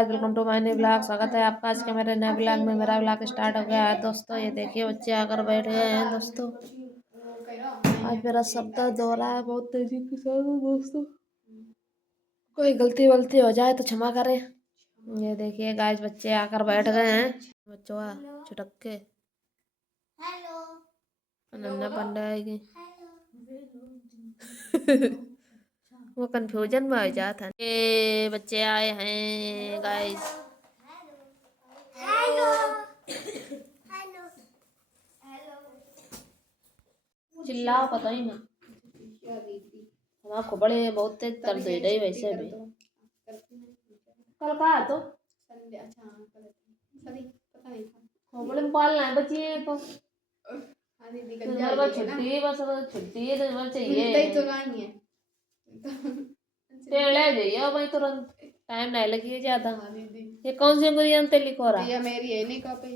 Guys, welcome to my new blog. स्वागत है आपका आज के मेरे नए ब्लॉग में। मेरा ब्लॉग स्टार्ट हो गया है दोस्तों। ये देखिए बच्चे आकर बैठ गए हैं दोस्तों। आज मेरा सब दर्द हो रहा है बहुत तेजी के साथ दोस्तों। कोई गलती वलती हो जाए तो क्षमा करें। ये देखिए गाइस, बच्चे आकर बैठ गए हैं। बच्चों छुटक के अनन्या पंडा आएगी। वो कंफ्यूजन में हो जाता है। ये बच्चे आए हैं गाइस। चिल्लाओ पता ही ना। हमारे बड़े बहुत तेज दर्द हो रही वैसे भी। कल का है तो बड़े पालना है बच्चे को। छुट्टी बस छुट्टी चाहिए तो नहीं है। टेढ़े जाइए भाई तुरंत, टाइम नहीं लगी ज्यादा। ये कौन सी गुड़िया ते लिखो रहा? ये मेरी है नहीं कॉपी।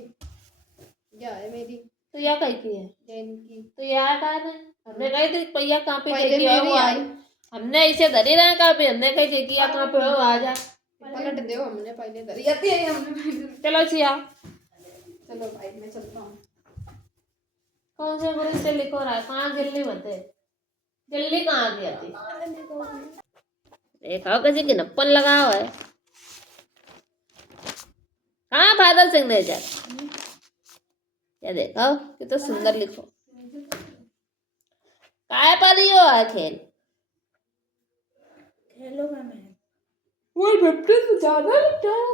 या है मेरी तो या कहीं की है जैन की। तो यार का है हमने कही थी पहिया कहाँ पे देखी है वो आई। हमने इसे धरी रहा काफी, हमने कही देखी या कहाँ पे हो आ जा। पलट दो हमने पहले धरी आती है हमने। चलो सिया चलो भाई मैं चलता हूँ। कौन से गुरु से लिखो रहा है? कहाँ जल्दी बते जल्दी कहाँ गया थी? देखा किसी की नप्पन लगा हुआ है। हाँ बादल सिंह ने जा क्या देखा कि तो सुंदर लिखो। काय पर ही हो खेल हेलो मैम वो 150 से ज्यादा लिखता है।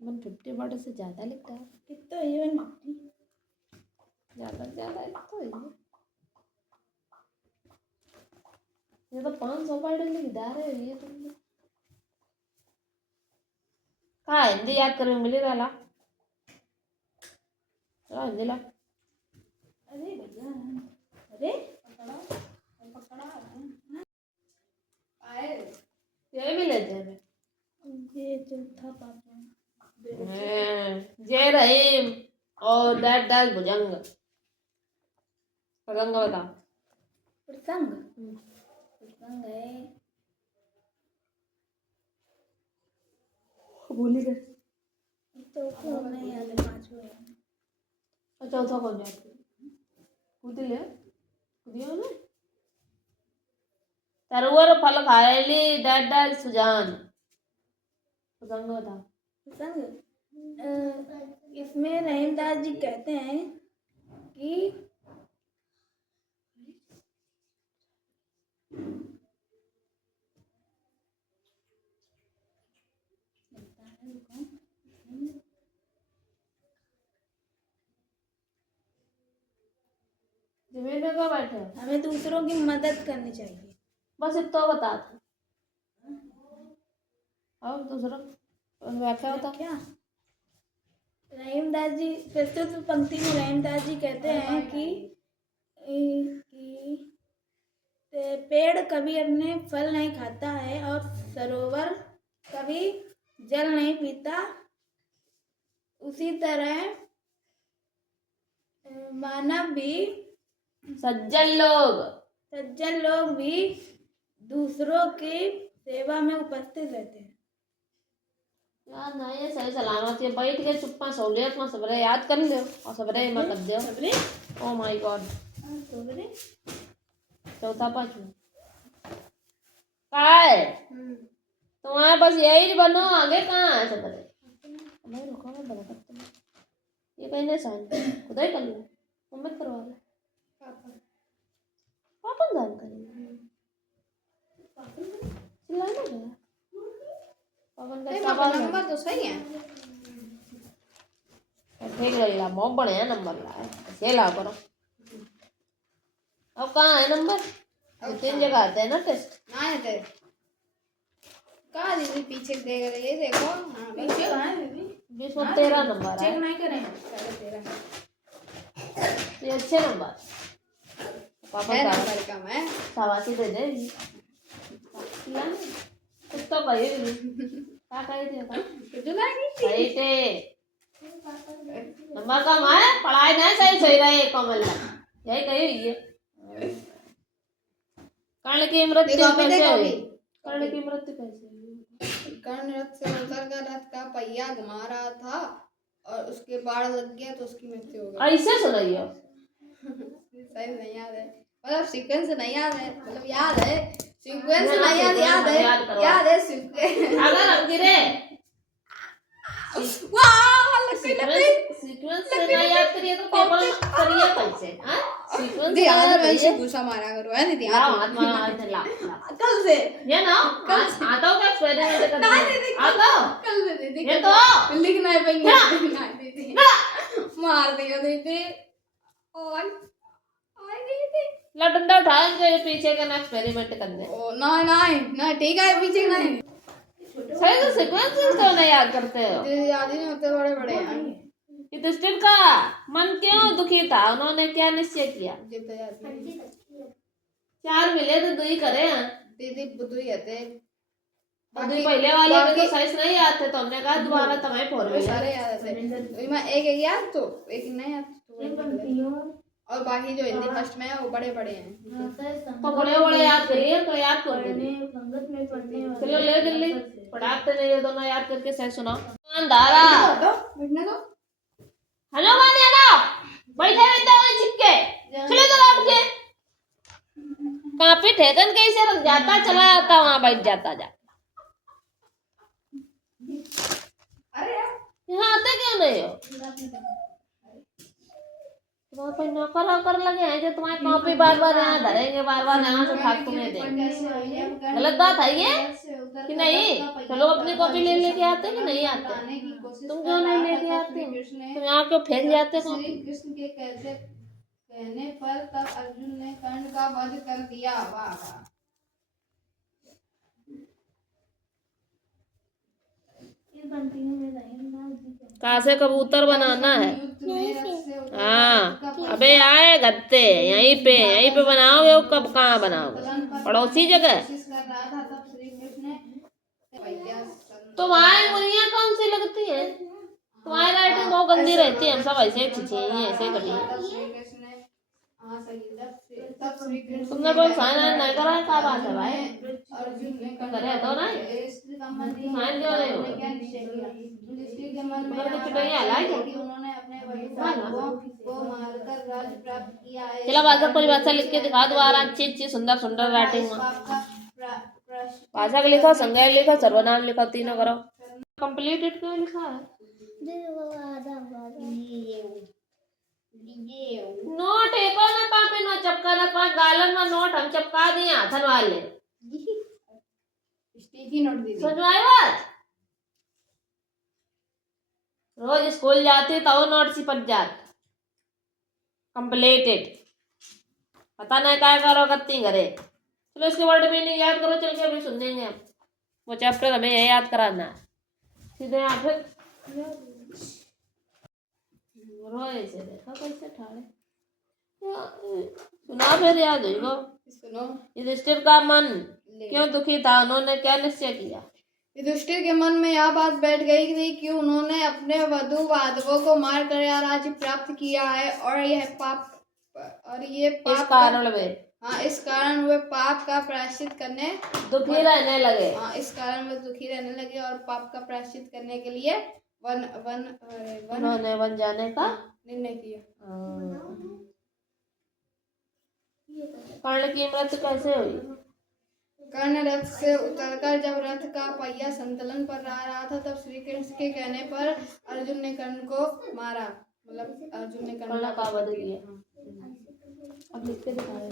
150 वर्ड से ज्यादा लिखता है। कितना है ये मार्क्स? ज्यादा ज्यादा लिखता है ये तो 500 वर्ड लिख रहा है ये तुमने। कहाँ हिंदी याद करो मिली डाला। चलो हिंदी ला। अरे भैया अरे पकड़ा आए ये भी लेते हैं ये चौथा पापा जय रहीम और डैड डैड भुजंग भुजंग बता प्रसंग प्रसंग है। भूल गए। चौथा नहीं याद है, पांचवा है। चौथा कौन जाती कूदी ले कूदियो ना। तरवर फल खाएली डैड डैड सुजान भुजंग बता। प्रसंग इसमें रहीमदास जी कहते हैं कि जमीन में क्यों बैठे हो? हमें दूसरों की मदद करनी चाहिए। बस इतना बता था। और दूसरा व्याख्या होता क्या? रहीमदास जी प्रस्तुत पंक्ति में रहीमदास जी कहते हैं कि पेड़ कभी अपने फल नहीं खाता है और सरोवर कभी जल नहीं पीता। उसी तरह मानव भी सज्जन लोग भी दूसरों की सेवा में उपस्थित रहते हैं। यार नहीं है सही सलामत ये बैठ के चुप्पा सहूलियत में सबरे याद कर लियो और सबरे में कर दियो। सबरे ओ माय गॉड सबरे चौथा पांचवा काय तुम्हारे बस यही बनो आगे कहाँ है सबरे। भाई रुको मैं बना सकता हूँ ये कहीं नहीं साइन खुदा ही कर लो मम्मी करवा लो पापा जान करेंगे चिल्लाना क्या पापा का नंबर तो सही है। ठीक रहेगा बहुत बढ़िया नंबर लाए ये ला करो। अब कहाँ है नंबर? दो तीन जगह आते हैं ना टेस्ट ना आते कहाँ दीदी पीछे देख रही है देखो। हाँ पीछे कहाँ है दीदी? 2013 नंबर चेक है। नहीं करें 13 ये अच्छे नंबर पापा है का नंबर कम है। शाबाशी दे दे कुछ तो कही क्या कही थी जो लाएगी सही थे नंबर कम है पढ़ाई नहीं सही सही रहे कमल यही कही हुई है कर्ण की मृत्यु कैसे हुई? कर्ण की मृत्यु कैसे हुई? कर्ण रथ से उतर कर रथ का पहिया घुमा रहा था और उसके बाढ़ लग गया तो उसकी मृत्यु हो गई। ऐसे सुनाइए। सही नहीं याद है, मतलब सीक्वेंस नहीं याद है, मतलब याद है सीक्वेंस नहीं याद, याद है, याद है सीक्वेंस। अगर हम गिरे सीक्वेंस से ना याद करिए तो पेपर करिए कैसे? हां सीक्वेंस दी आज मैं ऐसे गुस्सा मारा करो है दीदी, हाथ मारा ला कल से ये ना आता हो क्या एक्सपेरिमेंट करते नहीं आता कल से दीदी, ये तो लिखना है दीदी, मार दिया दीदी और दीदी ला डंडा उठाएंगे पीछे का ना एक्सपेरिमेंट करने। ओ नहीं ठीक है, पीछे नहीं सही तो सीक्वेंस तो नहीं याद करते हो। याद ही नहीं होते, बड़े बड़े हैं। युधिष्ठिर का मन क्यों दुखी था? उन्होंने क्या निश्चय किया? जितना याद नहीं। 4 मिले तो 2 ही करे हैं। दीदी बुद्धू ही रहते बाकी पहले वाले में तो साइज नहीं आते तो हमने कहा दोबारा तुम्हें फोर मिले सारे याद थे। मैं एक याद तो एक नहीं याद, और बाकी जो हिंदी फर्स्ट में है वो बड़े बड़े हैं। तो बड़े बड़े याद करिए तो याद कर चलो ले जल्दी पढ़ाते नहीं ये दोनों याद करके सही सुनाओ। अंधारा बैठने दो, हेलो माने ना बैठे रहते हो चिपके चले तो लौट के कापी ठेकन कैसे रख जाता चला जाता वहां बैठ जाता जा। अरे यहाँ आते क्यों नहीं हो? तुम्हारे कोई नौकर वोकर लगे हैं जो तुम्हारी कॉपी बार बार यहाँ धरेंगे, बार बार यहाँ से उठा तुम्हें देंगे। गलत बात है ये कि नहीं? तो लोग अपनी कॉपी ले लेके आते कि नहीं आते? तुम क्यों नहीं लेके आते? तुम यहाँ क्यों फेंक जाते कॉपी? कृष्ण के कहने पर तब अर्जुन ने कर्ण का वध कर दिया। वाह वाह। कहाँ से कबूतर बनाना है? हाँ अबे आए गत्ते यहीं पे बनाओगे वो कब कहाँ बनाओगे? पड़ोसी जगह। तुम्हारी मुनिया कौन सी लगती है? तुम्हारी राइटिंग बहुत गंदी रहती है, हम सब ऐसे ऐसे कटी। तुमने कोई साइन नहीं करा है? क्या बात है भाई? करे तो ना साइन क्यों नहीं हो? चलो भाषा परिभाषा लिख के दिखा दोबारा अच्छी सुंदर सुंदर राइटिंग में। भाषा का लिखो, संज्ञा लिखो, सर्वनाम लिखो, तीनों करो। कंप्लीटेड क्यों लिखा है? नोट एक ना कॉपी नो चिपका ना पास गालन में नोट हम चिपका दिए हाथन वाले स्टिकी नोट दीदी। समझाए बात? रोज स्कूल जाती तो वो नोट सी पट जात कंप्लीटेड। पता नहीं क्या करो कत्ती करे। चलो इसके वर्ड मीनिंग याद करो, चल के अभी सुन देंगे हम। वो चैप्टर हमें यही याद कराना है। सीधे यहाँ फिर रोए से देखा कैसे ठाड़े सुना फिर याद होगा। सुनो। युधिष्ठिर का मन क्यों दुखी था? उन्होंने क्या निश्चय किया? युधिष्ठिर के मन में यह बात बैठ गई थी कि उन्होंने अपने वधु बांधवों को मार कर यह राज्य प्राप्त किया है और ये पाप इस कारण वे इस कारण वे पाप का प्रायश्चित करने दुखी रहने लगे। इस कारण वे दुखी रहने लगे और पाप का प्रायश्चित करने के लिए उन्होंने वन जाने का निर्णय किया। कर्ण की मृत्यु कैसे हुई? कर्ण रथ से उतरकर जब रथ का पहिया संतुलन पर रहा था तब श्री कृष्ण के कहने पर अर्जुन ने कर्ण को मारा। मतलब अर्जुन ने कर्ण का वध किया। अब लिख के दिखाए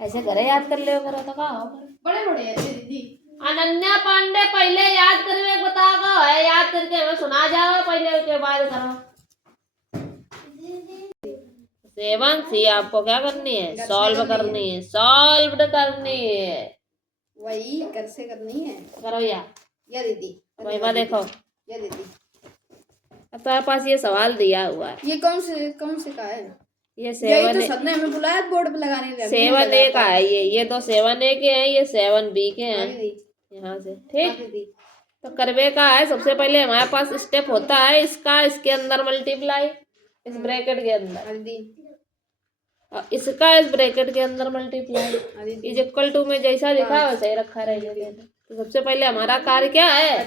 ऐसे घरे याद कर ले करो तो कहा बड़े बड़े हैं दीदी। अनन्या पांडे पहले याद करके बताओ है, याद करके हमें सुना जाओ पहले उसके बाद करो। सेवन सी आपको क्या करनी है? सॉल्व करनी है, सॉल्व करनी है। वही कर से करनी है। करो या दीदी महिमा देखो या दीदी। अब तुम्हारे पास ये सवाल दिया हुआ है। ये कौन से का है? ये 7 तो सबने हमें बुलाया बोर्ड पे लगाने। 7A का है ये तो 7A के हैं, ये 7B के हैं। यहाँ से ठीक तो करवे का है। सबसे पहले हमारे पास स्टेप होता है इसका, इसके अंदर मल्टीप्लाई, इस ब्रैकेट के अंदर और इसका इस ब्रैकेट के अंदर मल्टीप्लाई इज इक्वल टू में जैसा लिखा है वैसा ही रखा रहेगा। तो सबसे पहले हमारा कार्य क्या है,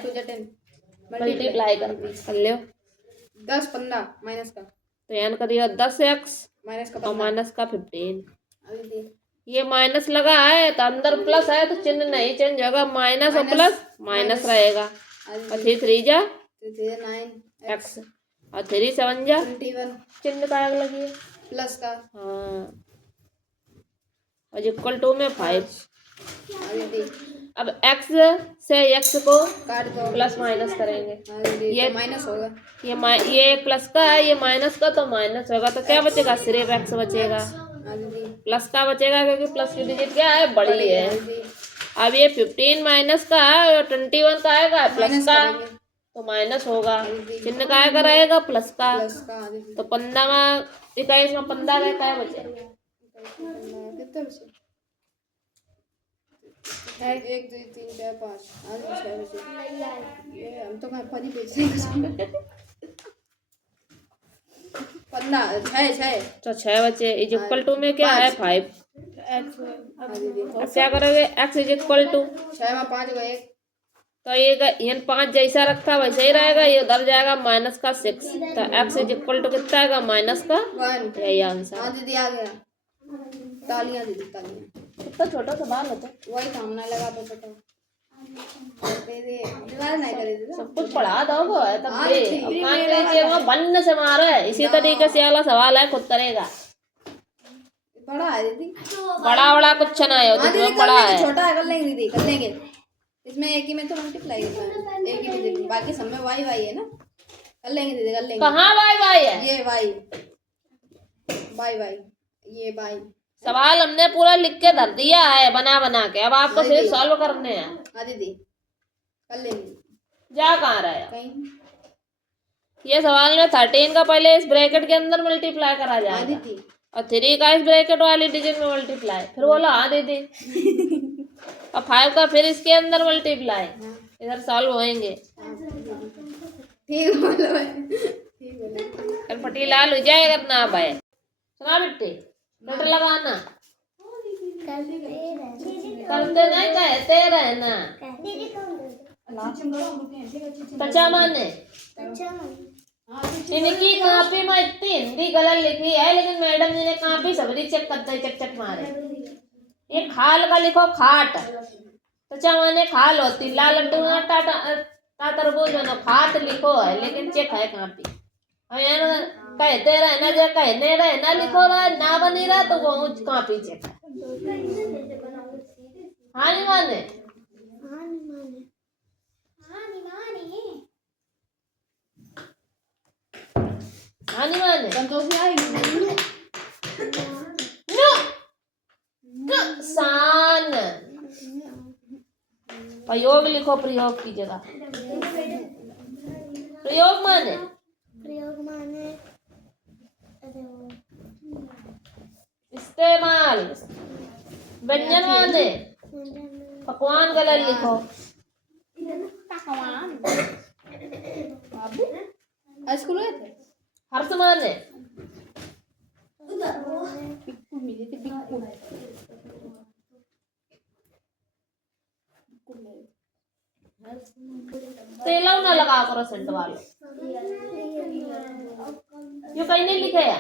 मल्टीप्लाई कर लो। 10 15 माइनस का तो यानी करिए 10x माइनस का और 15 माइनस का 15। अभी देख ये माइनस लगा है तो अंदर प्लस है तो चिन्ह नहीं चेंज होगा, माइनस और प्लस माइनस रहेगा। और 3 3 जा 9 x और 3 7 जा 21 चिन्ह का लगी है प्लस का हाँ, और इक्वल टू में 5। अभी देख अब x से x को काट दो प्लस माइनस करेंगे। अभी देख ये तो माइनस होगा ये प्लस का है, ये माइनस का तो माइनस होगा, तो क्या बचेगा, सिर्फ x बचेगा। अभी देख प्लस का बचेगा क्योंकि प्लस की डिजिट क्या है, बड़ी है। अभी देख अब ये 15 माइनस का है और 21 का आएगा प्लस माइनस का, करेंगे तो माइनस होगा। चिन्ह का आएगा रहेगा प्लस का। प्लस का अभी देख तो 15 में 21 में 15 का क्या बचेगा, कितने बचे 1 2 3 4 5 आज 6 बचे। ये हम तो कहाँ पानी बेच रहे हैं 15 6 तो 6 बचे। इज इक्वल टू में क्या है 5। अभी देख अब क्या करोगे, x इज इक्वल टू 6 में 5 गए तो ये 5 जैसा रखा वैसे ही रहेगा, ये उधर जाएगा माइनस का 6। तो x इज इक्वल टू कितना आएगा, माइनस का 1 यही आंसर। हाँ दीदी आ गया तालियां दीदी तालियां कितना छोटा सवाल होता है, वही सामने लगा तो पता दे दे दीवार नहीं करे दीदी सब कुछ पढ़ा दोगे तब हाँ, दे। ठीक। अब मान लीजिए वो बन्न से मारे, इसी तरीके से वाला सवाल है, खुद करेगा। बड़ा है दीदी बड़ा बड़ा कुछ ना है, हाँ दीदी जितना बड़ा है। छोटा है कर लेंगे दीदी कर लेंगे इसमें एक ही में तो मल्टीप्लाई करना है एक ही में दीदी बाकी सब में वाई वाई है ना कर लेंगे दीदी कर लेंगे कहाँ भाई भाई है, ये वाई वाई वाई ये वाई सवाल हमने पूरा लिख के धर दिया है बना बना के, अब आपको हाँ सिर्फ दीदी। सॉल्व करने हैं। हाँ दीदी कर लेंगे जा कहाँ रहे हो? कहीं ये सवाल में 13 का पहले इस ब्रैकेट के अंदर मल्टीप्लाई करा हाँ जाएगा दीदी और 3 का इस ब्रैकेट वाली डिजिट में मल्टीप्लाई, फिर बोलो हाँ दीदी। और 5 का फिर इसके अंदर मल्टीप्लाई, इधर सॉल्व होएंगे। ठीक बोलो ठीक बोलो कल पट्टी लाल हो जाए करना आप है सुना बेटे, कट लगाना करते नहीं कहते रहना। तचा माने इनकी कॉपी में इतनी हिंदी गलत लिखी है, लेकिन मैडम जी ने कॉपी सबरी चेक करते चक चक मारे। ये खाल का लिखो खाट, तचा माने खाल होती, लाल लड्डू ना टा तरबूज ना खाट लिखो है, लेकिन चेक है कॉपी। कहते रहना जो कहने रहना लिखो रहा ना बनी रहा तो वो कॉपी चेक है। हाँ नहीं माने हाँ नहीं माने संतोष आई सान प्रयोग लिखो, प्रयोग की जगह प्रयोग माने इस्तेमाल, व्यंजन माने पकवान गलत लिखो। स्कूल गए थे हर्ष माने बिक्कू मिली थी बिक्कू तेलाव ना लगा करो सेंट वाले, ये कहीं नहीं लिखे है।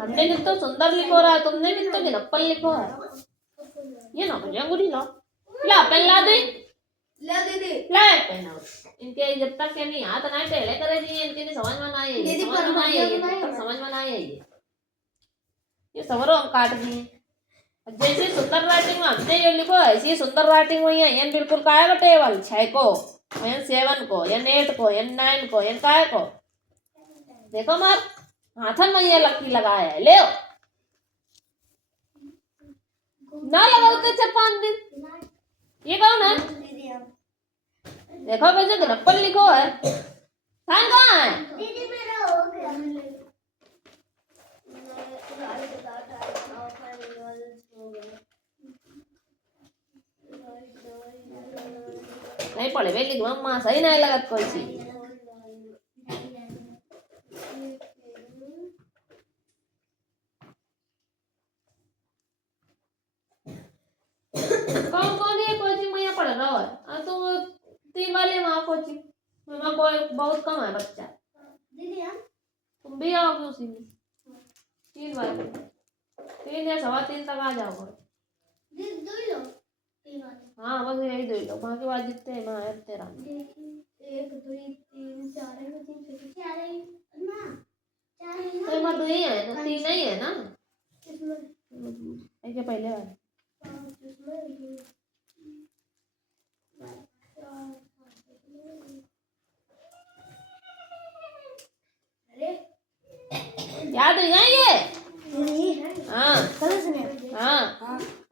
हमने कितना सुंदर लिखो रहा है, तुमने कितना गिनप्पन लिखो है। ये ना मुझे अंगूठी ला ला पेन ला दे ले दीदी ला पेन आओ। इनके जब तक के नहीं हाथ ना टेढ़े करे जी, इनके नहीं समझ में ना आई है, समझ में ना आई है, जब तक समझ में ना आई है ये सवरो हम काट दिए। जैसे सुंदर राइटिंग में हमने ये लिखो ऐसी सुंदर राइटिंग में है, बिल्कुल का आएगा टेबल 6 को या 7 को या 8 को या 9 को या काय को। देखो मार हाथन में ये लकी लगाया है, ले ना लगाओ 4-5 दिन। ये कौन है, देखो कैसे गणप्पन लिखो है। खान कहाँ है, नहीं पढ़े वे लिख मां सही नहीं लगत कोई चीज। और तुम 3 वाले वहाँ कोची वहाँ कोई बहुत कम है बच्चा। तुम भी आओगे उसी में 3 वाले 3 या 3:15 तक आ जाओगे। हाँ बस यही 2 लोग बाकी बाद जितने हैं वहाँ है तेरा 1 2 3 4 तो वहाँ 2 ही है ना 3 नहीं है ना इसमें एक के पहले वाले याद हो गया ये। हाँ हाँ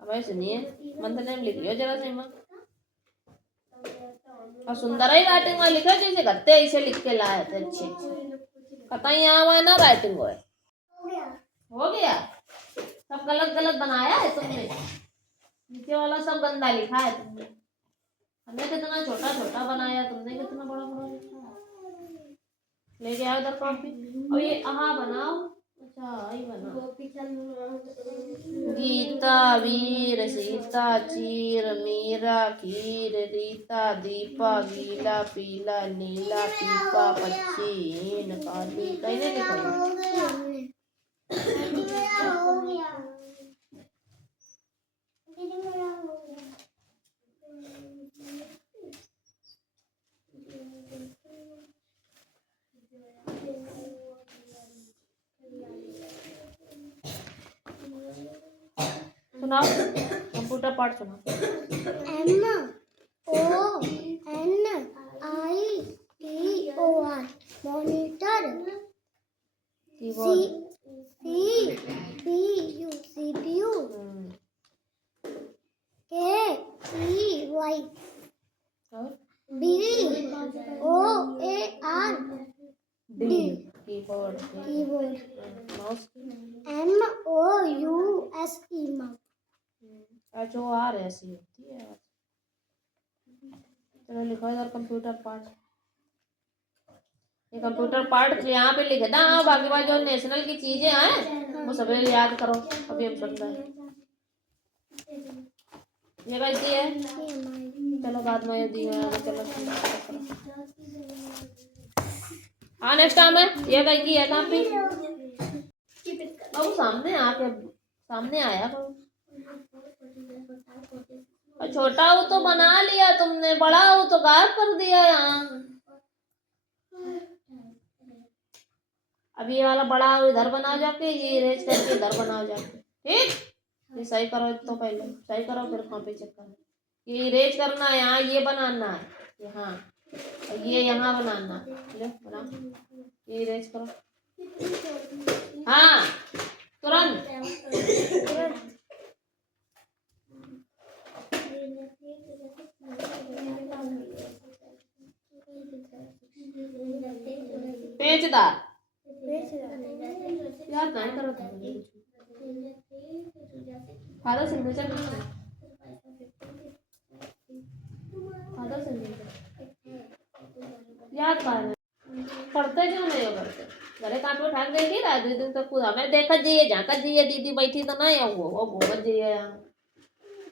अब सुनिए मंत्र नेम लिखियो जरा से माँ और सुंदर ही राइटिंग में लिखो जैसे करते ऐसे लिख के लाए थे अच्छे कतई यहाँ है ना राइटिंग हो गया सब गलत गलत बनाया है तुमने नीचे वाला सब गंदा लिखा है तुमने हमने कितना छोटा छोटा बनाया तुमने कितना बड़ा बड़ा लिखा है। लेके आओ इधर कॉपी और ये बनाओ अच्छा ये बनाओ गीता वीर सीता चीर मीरा खीर रीता दीपा गीला पीला नीला पीपा पक्षी हीन काली कहीं नहीं लिखा सुनाओ कंप्यूटर पार्ट सुनाओ MONITOR monitor keyboard CPU KEY BOARD keyboard mouse MOUSE HOR ऐसी होती है। चलो लिखो इधर कंप्यूटर पार्ट ये कंप्यूटर पार्ट यहाँ पे लिखे था बाकी बात जो नेशनल की चीजें हैं वो सब याद करो अभी हम सुन रहे हैं ये कैसी है चलो बाद में दी है चलो हाँ नेक्स्ट टाइम है ये कैसी है कहाँ पे अब सामने आया और छोटा हो तो बना लिया तुमने बड़ा हो तो गायब कर दिया यहाँ अब ये वाला बड़ा हो इधर बनाओ जाके ये इरेज करके इधर बनाओ जाके ठीक ये सही करो तो पहले सही करो फिर कॉपी चेक करो ये इरेज करना है यहाँ ये बनाना है यहाँ और ये यहाँ बनाना ले बनाओ ये इरेज करो हाँ तुरंत पेचदार यार नहीं करो फादर सिग्नेचर याद पढ़ते क्यों नहीं हो करते घरे काट उठा के देखी रहा 2 दिन तक पूरा मैं देखा जाइए झाँका जाइए दीदी बैठी तो नहीं है वो घूमत जाइए यहाँ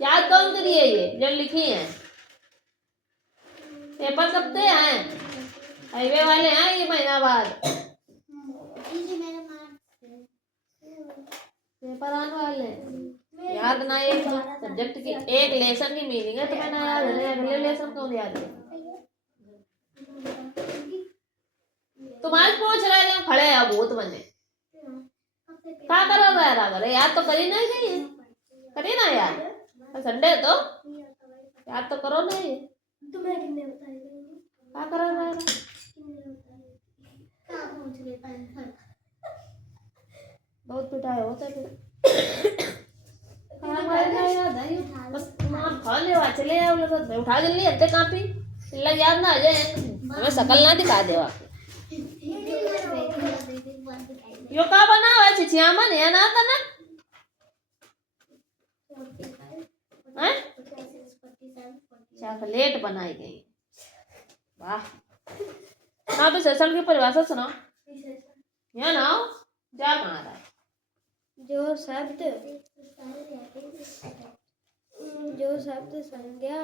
याद कौन करिए ये जो लिखी है पेपर कब से हैं हाईवे वाले हैं ये महीना बाद पेपर आने वाले याद ना एक सब्जेक्ट की एक लेसन की मीनिंग है तुम्हें ना याद है अगले लेसन कौन याद है तुम्हारे पूछ रहे हैं खड़े हैं भूत बने क्या करो रहा याद तो करी नहीं गई करी ना यार संडे तो याद तो करो ना ये क्या करो बहुत पिटाई होता है बस खा ले चले जाओ उठा जल्दी हत्ते कापी इल्ला याद ना आ जाए हमें शकल ना दिखा देवा यो का बना हुआ चिचिया मन है ना तना हैं चॉकलेट बनाई गई वाह ना भी सेशन की परिभाषा सुनाओ यहाँ ना जा कहाँ रहा है जो शब्द संज्ञा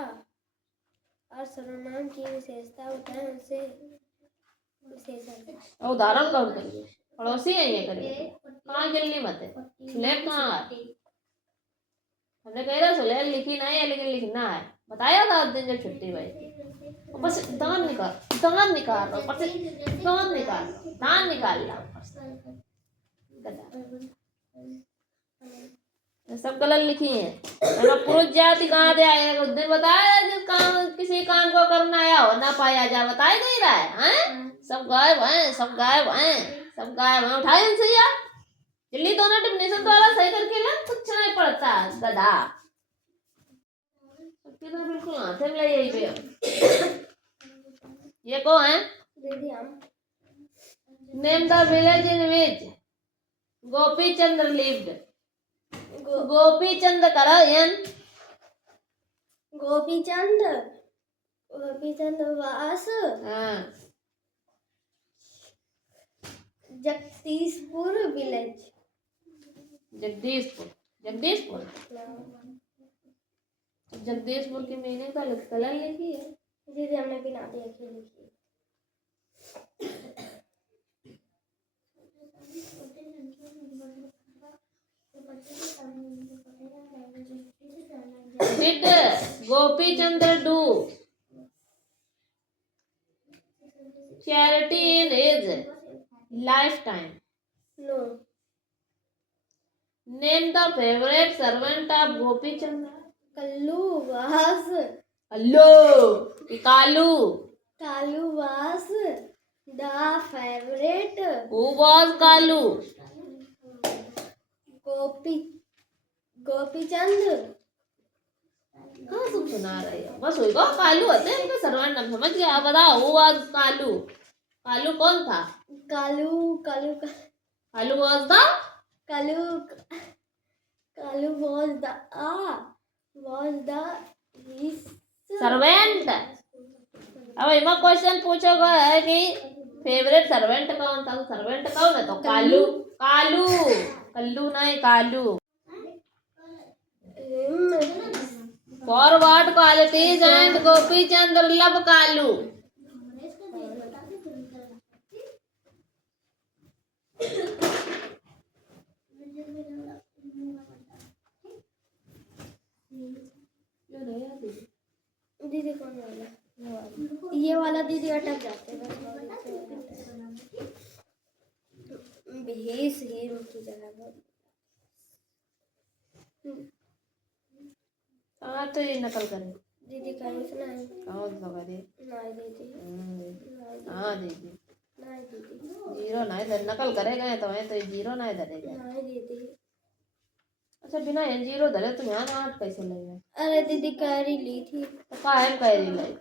और सर्वनाम की विशेषता बताएं उनसे विशेषण। और उदाहरण कौन करिए? पड़ोसी है ये करिए। कहाँ जल्दी मत है सुलेख कहाँ है? हमने कह रहा सुलेख लिखी नहीं है लेकिन लिखना है। बताया था उस दिन जब छुट्टी भाई थी। बस दांत निकाल दांत निकाल रहा ऊपर से दांत निकाल दांत निकाल रहा ऊपर से सब गलत लिखी है। पुरुष जाति कहाँ से आएगा? उस दिन बताया जिस काम किसी काम को करना आया हो ना पाया जा बताया नहीं रहा है, हैं? सब गायब हैं सब गायब हैं सब गायब हैं। उठाए इनसे यार जल्दी दोनों डिफिनेशन तो वाला सही करके ला कुछ नहीं पड़ता गधा कितना बिल्कुल हाथ में ले यही पे ये को है name the village in which Gopi Chandra lived. Gopi Chand करो यन गोपीचंद वास हाँ जगदीशपुर विलेज। जगदीशपुर जगदीशपुर जगदीशपुर की मीनिंग का कलर लिखी है दीदी हमने बिना देखे लिखी। Did Gopi Chandra do charity in his lifetime? No. Name the favorite servant of Gopi Chandra. Kallu was Hello, Kalu. Kalu was the favourite Who was Kalu? Gopichand. कहाँ तुम सुना रहे हो? बस होगा कालू होते हैं उनके सर्वेंट नाम समझ गया। आप बताओ Who was कालू? कालू कौन था? Kalu Kalu Kalu was the Kalu Kalu was the his servant. अब इमा क्वेश्चन पूछोगा है कि फेवरेट सर्वेंट कौन था? सर्वेंट कौन है? तो कालू कालू कल्लू नहीं Kalu. For what qualities and Gopi Chandra love Kalu? दीदी कौन वाला? ये वाला दीदी अटक जाते हैं भेस हीरो की जगह। हाँ तो ये नकल करे दीदी कहीं सुना है? कौन सा करे? नहीं दीदी हाँ दीदी नहीं दीदी जीरो नहीं धर नकल करेगा तो है तो ये जीरो नहीं धरेगा। नहीं दीदी। अच्छा बिना ये जीरो धरे तो यहाँ 8 कैसे लगेगा? अरे दीदी कैरी ली थी तो काहे कैरी लाई?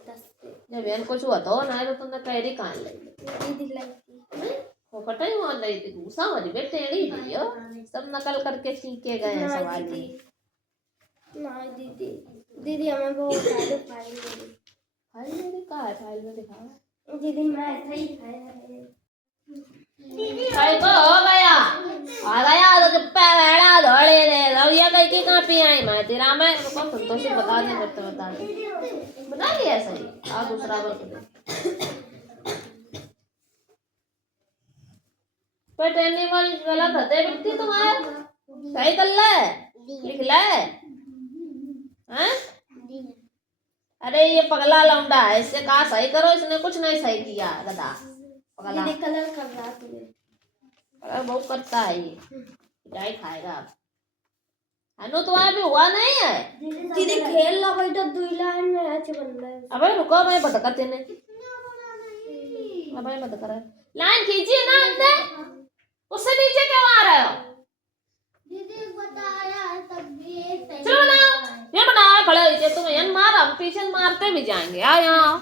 10 पे। जब यान कुछ हुआ तो ना तो तुमने कैरी कहाँ लाई? दीदी लाई थी। फोकट ही वहाँ लाई थी। गुस्सा मत बेटे टेढ़ी दियो सब नकल करके सीखे गए हैं सवाल में। नहीं दीदी दीदी हमें वो फाइल दीदी फाइल में दिखा है फाइल में दिखा दीदी मैं ऐसा ही खाया है। भाई को हो गया आ गया तो चुप्पा बैठा धोड़े रे रविया कहीं की कॉपी आई मैं तेरा मैं रुको संतोषी बता दे बता दे बता लिया सही। आ दूसरा वर्क दे पर एनिमल गलत होते व्यक्ति तुम्हारे सही कर ले लिख ले हैं? अरे ये पगला लौंडा है इससे कहा सही करो इसने कुछ नहीं सही किया गधा पगला। दीदी कलर कर रहा तुम्हें कलर बहुत करता है ये पिटाई खाएगा अब। अनु तुम्हारा भी हुआ नहीं है? दीदी खेल ला बेटा 2 लाइन में ऐसे बन रहा है। अबे रुको मैं बता तेने अबे मत कर लाइन खींचिए ना अंदर उससे नीचे क्यों आ रहे हो? दीदी बताया तब भी चलो बनाओ ये बनाओ खड़े हो तुम यन मार हम पीछे मारते भी जाएंगे आ यहाँ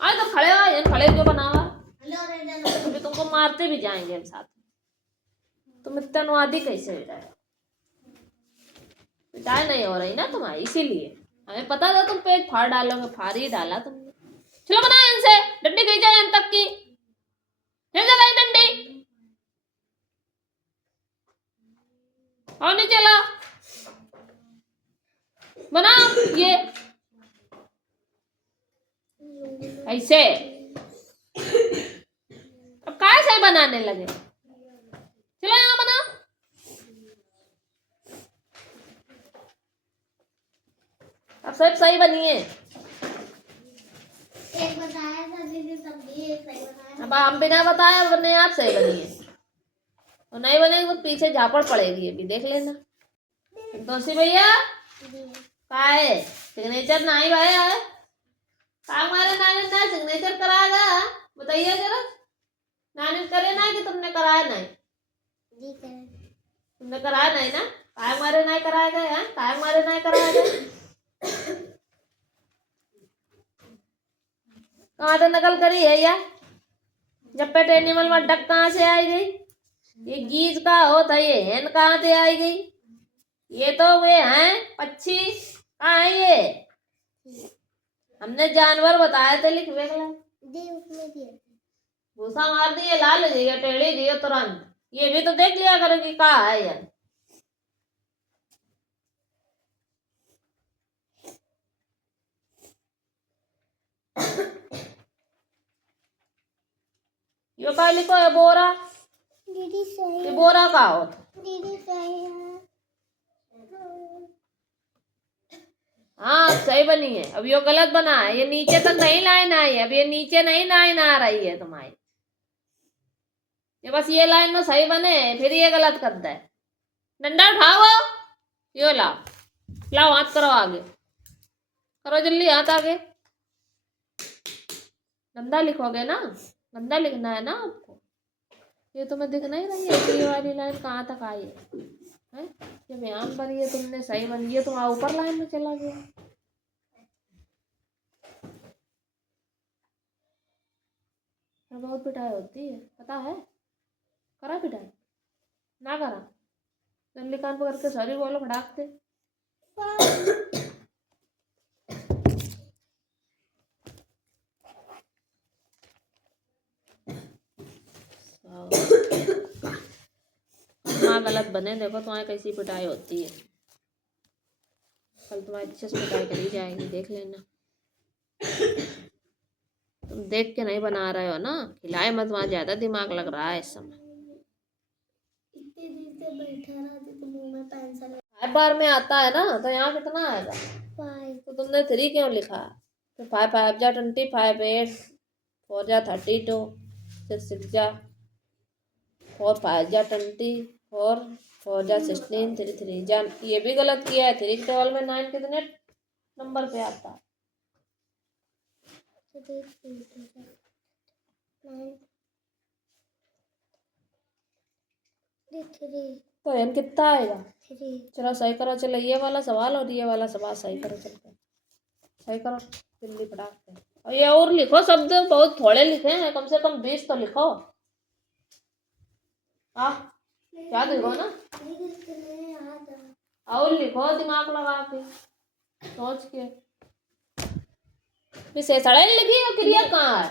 आज तो खड़े हो यन खड़े जो बनावा अभी तुमको मारते भी जाएंगे हम साथ। तुम इतना अनुवादी कैसे हो जाए? पिटाई नहीं हो रही ना तुम्हारी इसीलिए हमें पता था तुम पेट फाड़ डालोगे फाड़ ही डाला तुमने। चलो बनाओ इनसे डंडी खींचो यहाँ तक की गई डंडी और नहीं चला बनाओ ये ऐसे। अब काय सही बनाने लगे? चलो यहाँ बनाओ। अब सब सही बनी है। एक बताया था दीदी, सब्जी एक सही बनाया। अब हम बिना बताए बने आप सही बनी है, और नहीं बनेगी तो पीछे झापड़ पड़ेगी, अभी देख लेना। दोषी भैया का है सिग्नेचर नहीं भाई है काम हमारे नानी ना सिग्नेचर कराएगा, बताइए जरा। नानी करे ना कि तुमने कराया नहीं? तुमने कराया नहीं ना? काय हमारे नहीं कराएगा है? काय हमारे नहीं कराएगा? कहाँ से नकल करी है या? जब पेट एनिमल में डक कहाँ से आई गई? ये गीज का होता, ये हैन कहाँ से आई गई? ये तो वे हैं पक्षी, कहाँ है ये? हमने जानवर बताए थे, लिख वेगला भूसा मार दिए, लाल दिए, टेढ़ी दिए तुरंत। ये भी तो देख लिया करो कि कहाँ है यार। यो का लिखो है बोरा। दीदी सही ये बोरा का होता? दीदी सही है। हाँ सही बनी है। अब यो गलत बना है, ये नीचे तक नहीं लाइन आई है, अब ये नीचे नहीं लाइन आ रही है तुम्हारी। ये बस ये लाइन में सही बने, फिर ये गलत कर दे। डंडा उठाओ, यो लाओ, लाओ हाथ करो आगे, करो जल्दी हाथ आगे। गंदा लिखोगे ना, गंदा लिखना है ना आपको। ये तुम्हें दिख नहीं रही है कि ये वाली लाइन कहाँ तक आई है? जब यहाँ पर ये तुमने सही बन गया, तुम ऊपर लाइन में चला गया। बहुत पिटाई होती है पता है, करा पिटाई ना करा? जल्दी कान पकड़ के सॉरी बोलो फटाकते। हाँ गलत बने, देखो तुम्हारी कैसी पिटाई होती है। कल तुम्हारी अच्छे से पिटाई करी जाएगी, देख लेना। तुम देख के नहीं बना रहे हो ना, खिलाए मत, वहाँ ज्यादा दिमाग लग रहा है इस समय। इतनी देर से बैठा रहा तो मुंह में पेंसिल हर बार में आता है ना, तो यहाँ कितना आएगा? 5 तो तुमने 3 क्यों लिखा? तो 5 5 जा 25, 8 4 जा 32, 6 जा 4 5 जा 24, 4 जा 16, 3 3 जा। ये भी गलत किया है। 3 के टेबल में 9 कितने नंबर पे आता है? तो एन कितना आएगा? चलो सही करो। चलो ये वाला सवाल और ये वाला सवाल सही करो, चलते सही करो जल्दी फटाक। और ये और लिखो शब्द, बहुत थोड़े लिखे हैं, कम से कम 20 तो लिखो। हाँ क्या लिखो ना, और लिखो दिमाग लगा के, सोच के। विशेषण लिखी हो, क्रिया कहाँ है?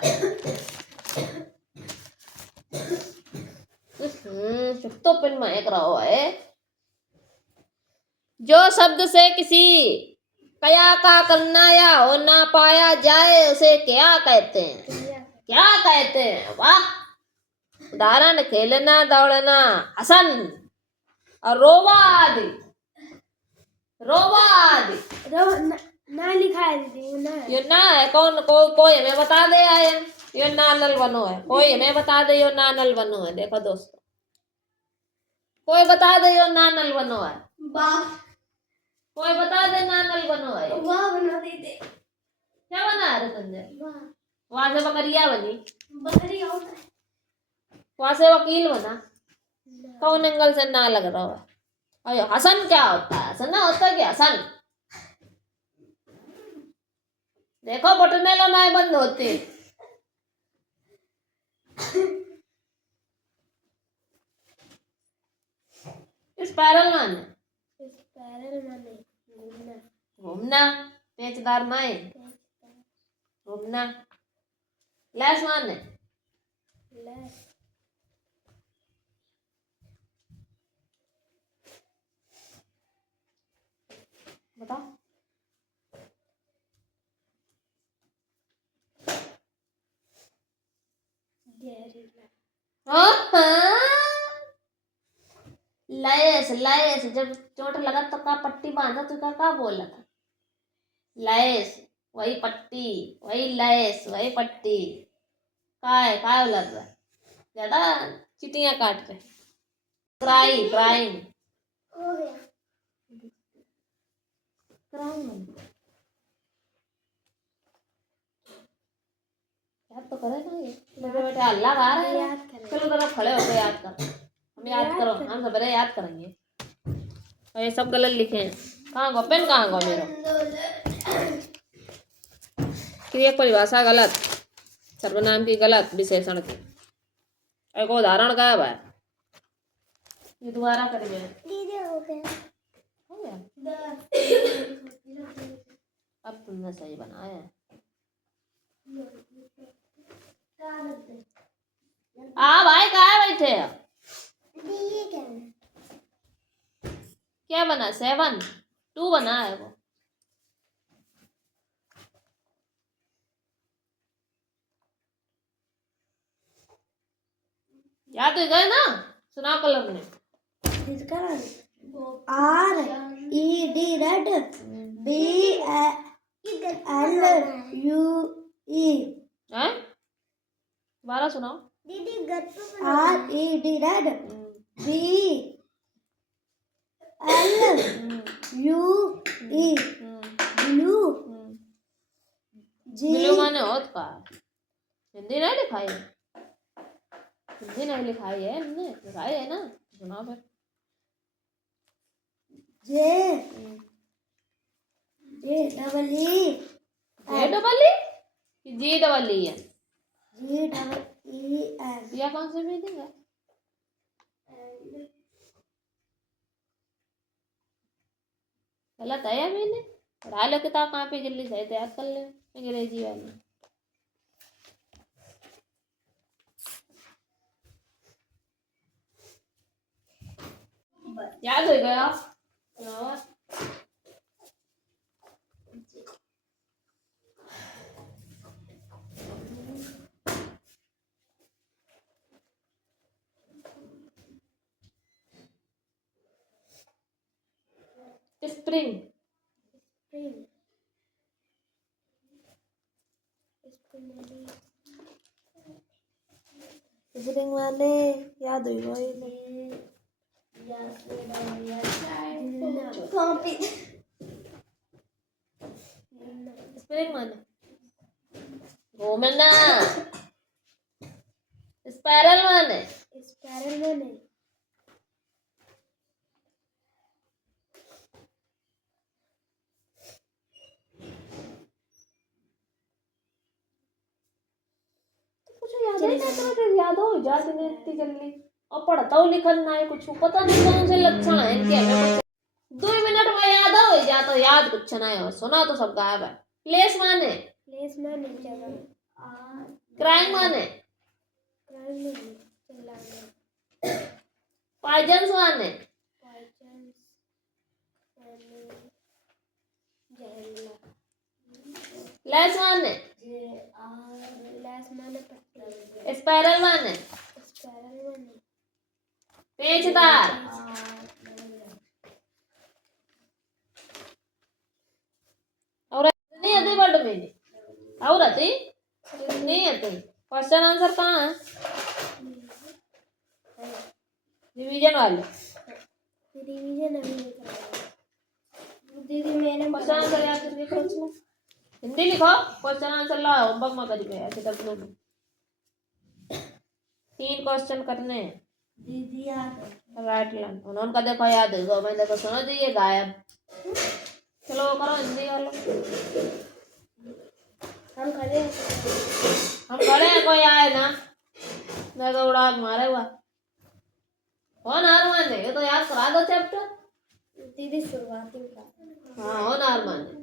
तो पिन में एक रहो है। जो शब्द से किसी क्रिया का करना या होना पाया जाए उसे क्या कहते हैं? क्या कहते हैं? वाह। उदाहरण खेलना, दौड़ना, हसन और रोवा आदि। रोवा आदि ना लिखा है दीदी ना। ये ना है, कौन कोई हमें बता दे आया ये ना नल बनो है? कोई हमें बता दे यो ना नल बनो है? देखो दोस्तों, कोई बता दे यो ना नल बनो है? कोई बता दे ना नल बनो है? वाह बना दीदी। क्या बना है तुमने? वहां से बकरिया बनी, बकरी होता है। वहां से वकील बना, कौन एंगल से ना लग रहा है? और हसन क्या होता है? हसन ना होता है कि हसन? देखो बटने लो ना बंद होती। स्पाइरल माने घूमना। घूमना, पेचदार माए घूमना। लैस माने बताओ। लैस लैस, जब चोट लगा तो का पट्टी बांधा तो का बोला था? लैस वही पट्टी, वही लैस वही पट्टी। काय लग रहा है ज्यादा चिटियां काट रहे। क्राइम क्राइम क्राइम याद तो करे ना, ये बैठे बैठे अल्लाह गा रहे हैं। चलो जरा खड़े होकर याद कर, हम याद करो, हम सब याद करेंगे। और ये सब गलत लिखे हैं। कहाँ गो पेन, कहाँ गो मेरा? क्रिया परिभाषा गलत, सर्वनाम की गलत, विशेषण की। एक उदाहरण गायब है, ये दोबारा करेंगे। हो गया अब तुमने सही बनाया। भाई कहाँ बैठे हो? क्या बना? 7 2 बना है वो। याद हो गए ना? सुनाओ कलर में। RED रेड, BLUE हैं? दोबारा सुनाओ। RED red, BLUE blue. Blue माने होत का? हिंदी नहीं लिखाई है? हिंदी नहीं लिखाई है, हमने लिखाई है ना? सुनाओ फिर। JEE G डबल ई है। GEEN यह कौन से मीनिंग है? गलत है या मीनिंग? पढ़ा लो किताब कहाँ पे, जल्दी से याद कर ले अंग्रेजी वाली। याद हो गया? स्प्रिंग स्प्रिंग वाले याद हो गए? स्प्रिंग माने घूमना, स्पाइरल माने याद हो जाते हैं इतनी जल्दी। और पढ़ता हूँ लिखना है कुछ पता नहीं कौन से लक्षण है इनके, हमें 2 मिनट में याद हो जाता, याद कुछ नहीं हो। सुना तो सब गायब है। प्लेस माने क्राइम माने पॉइजन्स माने लेस माने स्पाइरल माने पेचदार और नहीं आती वर्ड में और आती नहीं आती। क्वेश्चन आंसर कहाँ है? रिवीजन वाले दीदी मैंने क्वेश्चन आंसर याद करके पूछो। हिंदी लिखो, क्वेश्चन आंसर ला होमवर्क में करी ऐसे डब्लू में 3 क्वेश्चन करने हैं। दीदी याद राइट लाइन उन्होंने देखो याद है, मैं देखो सुनो जी ये गायब। चलो वो करो हिंदी वालों। हम खड़े हैं, कोई आए ना मैं तो उड़ा मारे हुआ हो नारमान ने, ये तो याद करा दो चैप्टर। दीदी शुरुआती हाँ हो नारमान ने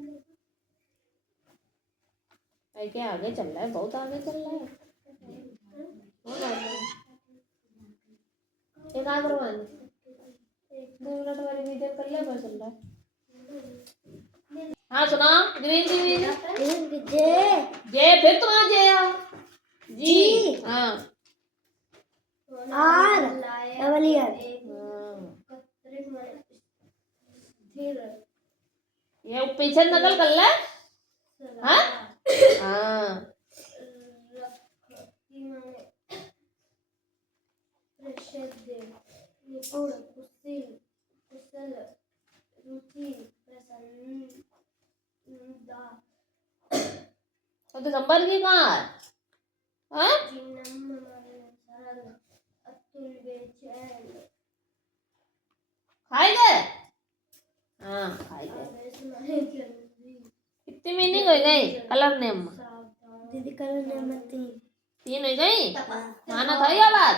क्या आगे चल रहा है, बहुत आगे चल रहा है। हो नारमान एक आगे करवाने 2 मिनट वाली वीडियो कर ले, बस चल रहा है। हाँ सुना ग्रीन जे जे फिर तुम्हारा जे जी हाँ आर डबल ईयर ये पीछे नकल कर ले। हाँ हाँ निपुण कुशल कुशल रुचि प्रसन्नता तो दिसंबर की कहाँ है? हाँ सरल अतुल बेचैन खाई गए। हाँ खाई गए। कितनी मीनिंग हो गई कलर नेम? दीदी कलर नेम 3 3 हो गई। माना था ये बात।